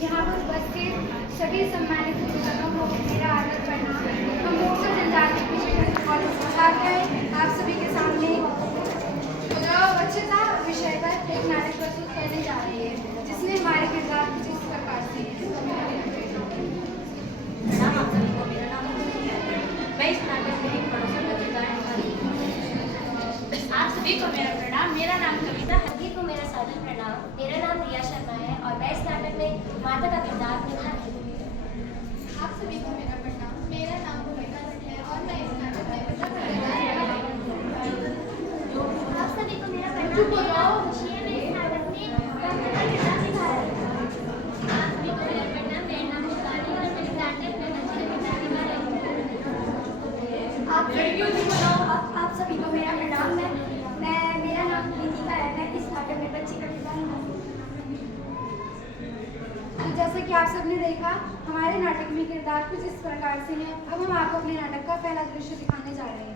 यहाँ पर उपस्थित सभी सम्मानित गुरुजनों को मेरा आदर प्रणाम। हम मोर्चा जनजाति विषय कॉलेज के छात्र हैं। आप सभी के सामने स्वच्छता विषय पर एक नाटक प्रस्तुत करने जा रही है, जिसमें हमारे किरदार कुछ इस प्रकार से हैं। प्रणाम आप सभी को। मेरा नाम मैं इस नाटक में एक पड़ोसन का किरदार निभा रही हूँ। आप सभी को मेरा प्रणाम। मेरा नाम कविता है। सभी को मेरा सादर प्रणाम। मेरा नाम रिया शर्मा है और मैं इस नाटक में माता का किरदार निभा रही हूँ। आप सभी को मेरा प्रणाम। मेरा नाम कविता है और मैं इस नाटक में पिता का किरदार निभा रही हूँ। आप सभी को मेरा प्रणाम। मैं इस नाटक में माता का किरदार निभा रही हूँ। आप सभी को मेरा प्रणाम। मेरा नाम शिवानी और मैं इस नाटक में बच्ची का किरदार निभा रही हूँ। आप सभी को मेरा प्रणाम। मेरा नाम दीपिका है। मैं इस नाटक में बच्ची का किरदार निभा रही हूँ। तो जैसा कि आप सबने देखा, हमारे नाटक में किरदार कुछ इस प्रकार से हैं। अब हम आपको अपने नाटक का पहला दृश्य दिखाने जा रहे हैं।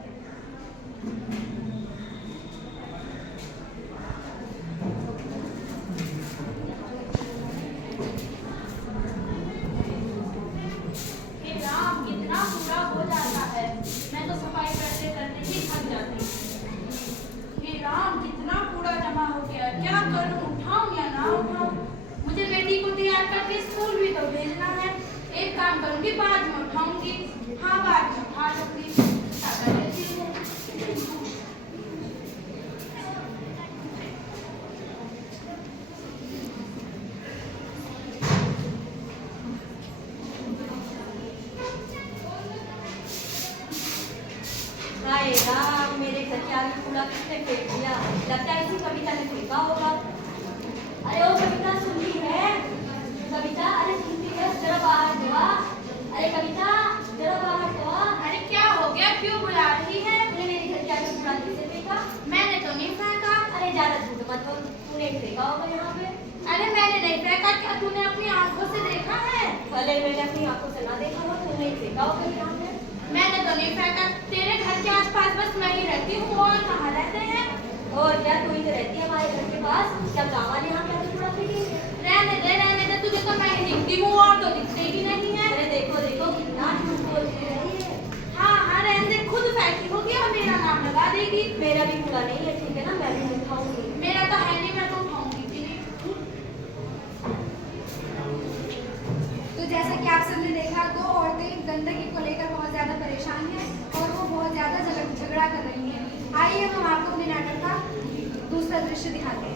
हे राम, कितना कूड़ा हो जाता है। मैं तो सफाई करते करते ही थक जाती हूँ। हे राम, कितना कूड़ा जमा हो गया। क्या करूं, उठाऊं या ना उठाऊं? मुझे बेटी को तैयार करके स्कूल भी तो भेजना है। एक काम करूंगी, बाद में उठाऊंगी। हाँ, बाद में उठा लूंगी। क्या कर लेती हूँ। हाय राम, मेरे घर के आगे कूड़ा किसने फेंक दिया? लगता है इसी कविता ने फेंका होगा। अरे ओ कविता, सुनती है? कविता, अरे सुनती है? जरा बाहर तो आ। अरे कविता, जरा बाहर तो आ। अरे क्या हो गया, क्यों बुला रही है? तूने मेरे घर के आगे कूड़ा किसने फेंका? मैंने तो नहीं फेंका। अरे ज्यादा झूठ मत बोल, तूने फेंका होगा यहाँ पे। अरे मैंने नहीं फेंका। क्या तूने अपनी आंखों से देखा है? भले मैंने अपनी आंखों से ना देखा हो, तूने फेंका होगा यहाँ पे। मैंने तो नहीं फेंका। तेरे घर के आसपास बस मैं ही रहती हूँ, और कहाँ रहते हैं? और क्या तू ही तो रहती है हमारे घर के पास? क्या गाँव वाले यहाँ पे कूड़ा फेंकेंगे? रहने दे, तुझे तो मैं ही दिखती हूँ, और तो दिखते ही नहीं है। अरे देखो देखो, कितना झूठ बोलती रही है। हाँ, रहने दे, खुद फैंकी होगी और मेरा नाम लगा देगी। मेरा भी कूड़ा नहीं है, ठीक है ना? मैं भी उठाऊंगी। मेरा तो है नहीं, मैं तो उठाऊंगी भी नहीं। तो जैसा कि आप सबने देखा, दो औरतें गंदगी को लेकर बहुत ज्यादा परेशान हैं और वो बहुत ज्यादा झगड़ा कर रही हैं। आइए हम आपको अपने नाटक का दूसरा दृश्य दिखाते हैं।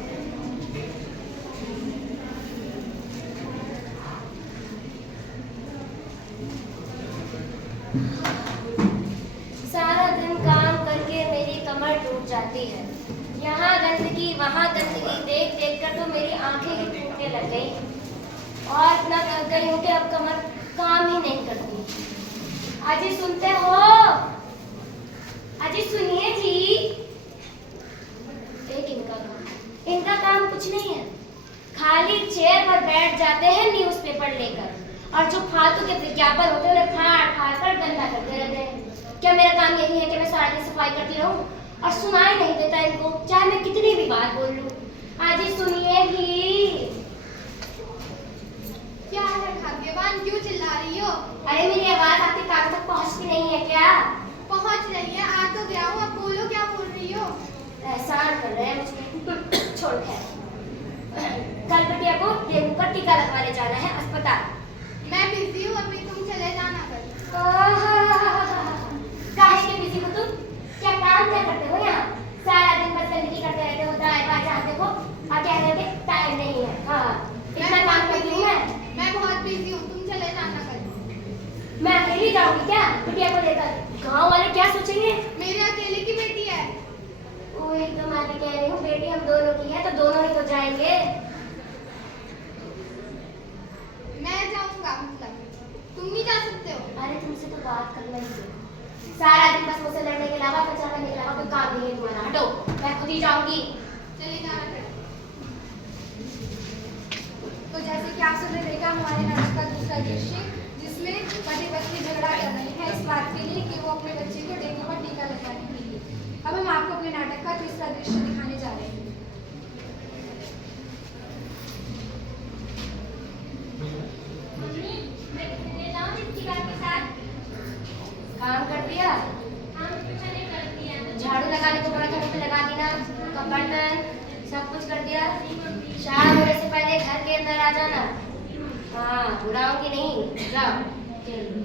सारा दिन काम करके मेरी कमर टूट जाती है। यहाँ गंदगी वहाँ गंदगी देख देख कर तो मेरी आंखें ही टूटने लग गई और इतना थक गई हूँ कि अब कमर काम ही नहीं करती। अजी सुनते हो? अजी सुनिए जी। एक इनका काम कुछ नहीं है, खाली चेयर पर बैठ जाते हैं न्यूज़पेपर लेकर और जो फालतू के विज्ञापन होते हैं उन्हें फाड़ फाड़ कर गंदा करते रहते हैं। क्या मेरा काम यही है कि मैं सारा दिन सफाई करती रहूं? और सुनाई नहीं देता इनको, चाहे मैं कितनी भी बात बोल लूं। आज ही सुनिए ही। क्या है भाग्यवान, क्यों चिल्ला रही हो? अरे मेरी आवाज आपके कान तक पहुंचती नहीं है क्या? पहुंच रही है, आ तो गया हूँ, अब बोलो क्या बोल रही हो? एहसान कर रहे हैं मुझे। छोड़ खैर, कल बिटिया को डेंगू का टीका लगवाने जाना है अस्पताल। मैं बिजी हूँ अभी, तुम चले जाना कर। काहे के बिजी हो तुम? क्या काम क्या करते हो यहाँ? सारा दिन बस गंदगी करते रहते हो, दाएं बाएं जहाँ देखो और कह रहे हो कि टाइम नहीं है। हाँ, इतना काम करती हूँ मैं बहुत बिजी हूँ, तुम चले जाना कर। मैं अकेली जाऊंगी क्या बिटिया को लेकर? गाँव वाले क्या सोचेंगे? मेरे अकेले की बेटी है। वही तो मैं भी कह रही हूँ, बेटी हम दोनों की है तो दोनों ही तो जाएंगे। मैं जाऊंगा, मतलब तुम नहीं जा सकते हो। अरे तुमसे तो बात करना ही है। सारा दिन बस मुझसे लड़ने के अलावा, कचरा करने के अलावा कोई काम नहीं है तुम्हारा। हटो, मैं खुद ही जाऊंगी। चले जाना कर। तो जैसे कि आप सबने देखा, हमारे नाटक का दूसरा दृश्य, जिसमें पति पत्नी झगड़ा कर रही है इस बात के लिए कि वो अपने बच्चे को डेंगू का टीका लगवाने के लिए। अब हम आपको अपने नाटक का तीसरा दृश्य दिखाने जा रहे हैं। आ जाना। हाँ बुलाऊंगी नहीं, जाओ खेल लो।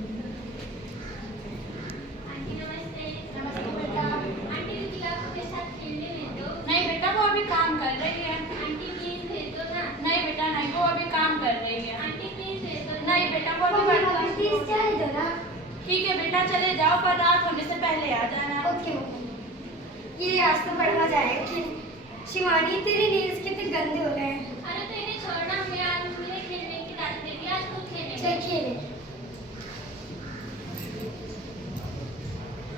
नमस्ते बेटा। आंटी दीपिका को के साथ खेलने में दो। नहीं बेटा, वो अभी काम कर रही है। आंटी प्लीज भेज दो ना। नहीं बेटा नहीं, वो अभी काम कर रही है। आंटी प्लीज भेज दो। नहीं बेटा, वो अभी मम्मी वर्क प्लीज जाने दो ना। ठीक है बेटा, चले जाओ, पर रात होने से पहले आ जाना। Okay mummy. ये आज तो बड़ा मजा आया कि शिवानी तेरे नेल्स कितने गंदे हो गए हैं। अरे तो इन्हें छोड़ना, मैं आज मुझे खेलने की दादी देगी, आज तुम खेलेंगे। चल खेले।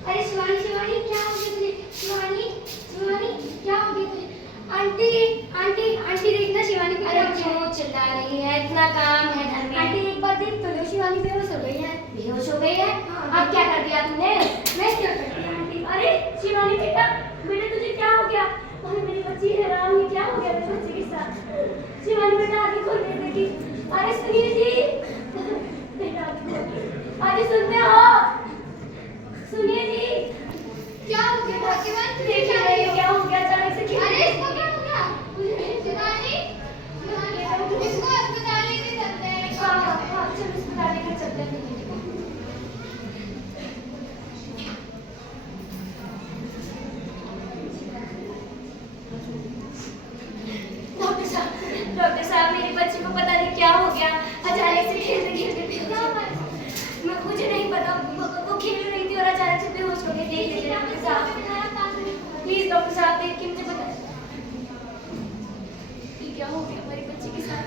अरे शिवानी शिवानी क्या हो गया तुझे? शिवानी शिवानी क्या हो गया तुझे? आंटी आंटी आंटी देखना शिवानी को अरे क्या हो गया? क्यों चिल्ला रही है? इतना काम है घर में। आंटी एक बार देख तो लो, शिवानी बेहोश हो गई है। बेहोश हो गई है? हाँ। अब क्या कर दिया तुमने? मैं क्या करती हूँ आंटी? अरे शिवानी बेटा, बेटा तुझे क्या हो गया? अरे मेरी बच्ची हैरान हुई, क्या हो गया मेरी बच्ची के साथ? शिवानी बेटा आगे खोल के देखी। अरे सुनिए जी, बेटा आगे खोल। अरे सुनते हो? सुनिए जी, क्या हो गया शिवानी? देखिए नहीं क्या हो गया अचानक से? अरे इसको क्या हो गया? शिवानी इसको अस्पताल लेके चलते हैं। हाँ चलो अस्पताल लेकर चलते हैं। डॉक्टर साहब मेरी बच्ची को पता नहीं क्या हो गया, अचानक से खेलते खेलते बेहोश हो गई। मुझे नहीं पता, वो खेल रही थी और अचानक से बेहोश हो गई। देख लीजिए डॉक्टर साहब, प्लीज डॉक्टर साहब देख के मुझे बता ये क्या हो गया हमारी बच्ची के साथ।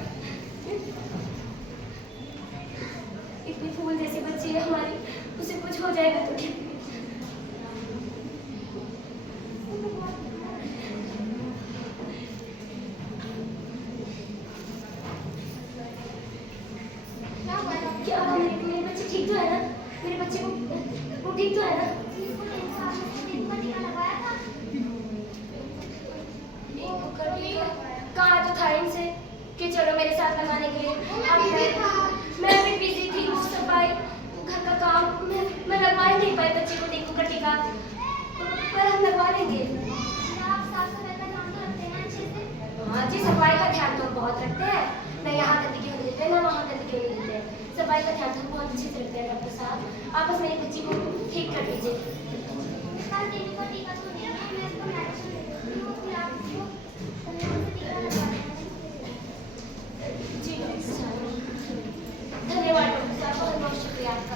इतनी फूल जैसी बच्ची है हमारी, उसे कुछ हो जाएगा तो क्या? क्या हुआ? मेरी बच्ची ठीक तो है ना? मेरे बच्चे को वो ठीक तो है ना? कहा तो था इनसे कि चलो मेरे साथ लगाने के लिए। मैं भी बिजी थी, सफाई घर का काम, मैं लगवा ही नहीं पाई बच्चे को डेंगू का टीका, पर हम लगवा लेंगे। हाँ जी, सफाई का ध्यान तो हम बहुत रखते हैं, न यहाँ गंदगी होने देते हैं न वहाँ गंदगी होने देते हैं। सफाई का ध्यान तो हम बहुत अच्छे से रखते हैं डॉक्टर साहब। आप बस मेरी बच्ची को ठीक कर दीजिए। जी डॉक्टर साहब, धन्यवाद डॉक्टर साहब, बहुत बहुत शुक्रिया आपका।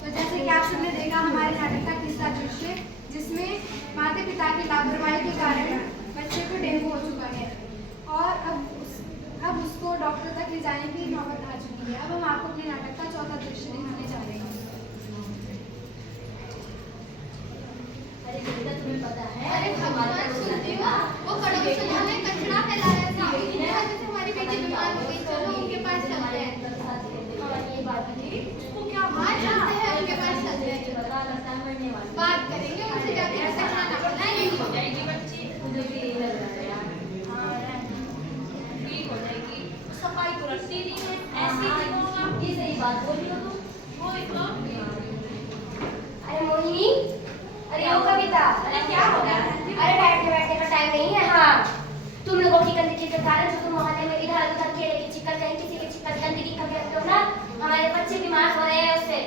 तो जैसे कि आप सबने देखा हमारे नाटक का तीसरा दृश्य, जिसमें माता पिता की लापरवाही के कारण बच्चे को डेंगू हो चुका है और अब उसको डॉक्टर तक ले जाने की नौबत आ चुकी है। अब हम आपको अपने नाटक का चौथा दृश्य दिखाने जा रहे हैं। अरे बेटा तुम्हें पता है? अरे भगवान सुनते हो? वो पड़ोस वाले कचरा फैला रहे थे। इतनी वजह से हमारी बेटी बीमार हो गई। चलो उनके पास चलते हैं। हाँ ये बात है। उसको क्या हाँ चलते हैं, उनके पास चलते हैं। पता लगता है मरने वाली बात करेंगे उनसे, जाके कचरा ना फैलाएं। ठीक हो जाएगी बच्ची, मुझे भी यही लग रहा है यार। हाँ ठीक हो जाएगी। सफाई तो रखती नहीं है, ऐसे ही होगा। ये सही बात बोली हो तुम। वो तो अरे मोहिनी, अरे ओ कविता, अरे क्या हो गया? अरे बैठने का टाइम नहीं है। हाँ तुम लोगों की गंदगी के कारण जो तुम मोहल्ले में इधर उधर खेले की चिक्कल, कहीं किसी की चिक्कल गंदगी कर देते हो ना, हमारे बच्चे बीमार हो रहे हैं उससे।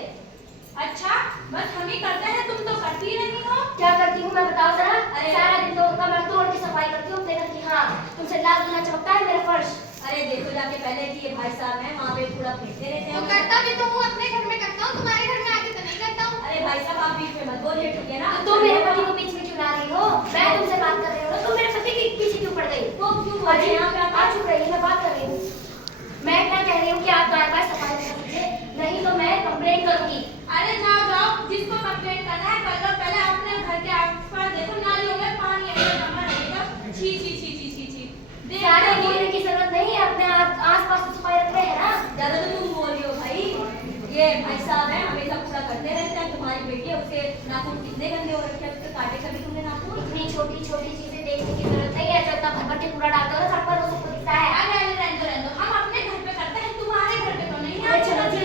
अच्छा, बस हम ही करते हैं, तुम तो करती ही नहीं हो। क्या करती हूँ मैं बताओ जरा? अरे सारा दिन तो कमर तोड़ के सफाई करती हूँ अपने घर की। हाँ तुमसे लाख गुना चमकता है मेरा फर्श। अरे देखो जाके पहले कि ये भाई साहब हैं, वहाँ पे कूड़ा फेंकते रहते वो हैं। करता भी तो हूँ, अपने घर में करता हूँ, तुम्हारे घर में आके तो नहीं करता हूँ। अरे भाई साहब आप बीच में मत बोलिए, ठीक है ना? तो मेरे पति को बीच में क्यों ला रही हो? मैं तुमसे बात कर रही हूँ ना, तुम मेरे पति के पीछे क्यों पड़ गई? वो क्यों बोल रहे हैं यहाँ पे? आप चुप रहिए, मैं बात कर रही हूँ। मैं क्या कह रही हूँ कि आप बार बार सफाई कर दीजिए, नहीं तो मैं कंप्लेंट करूंगी। अरे जाओ जाओ, जिसको कंप्लेंट करना है कर लो। पहले अपने घर के आसपास देखो, नालियों में पानी ऐसे जमा रहेगा। छी छी छी छी छी छी। ज्यादा बोलने की जरूरत नहीं है, अपने आस-पास तो सफाई रख रहे हैं ना। ज्यादा तो तुम बोल रही हो भाई। ये भाई साहब हैं, हमेशा कूड़ा करते रहते हैं। तुम्हारी बेटी है, उसके नाखून कितने गंदे हो रखे हैं, उसके काटे कभी तुमने नाखून? इतनी छोटी छोटी चीजें देखने की जरूरत नहीं है, जब तक भर भर के कूड़ा डालते हो ना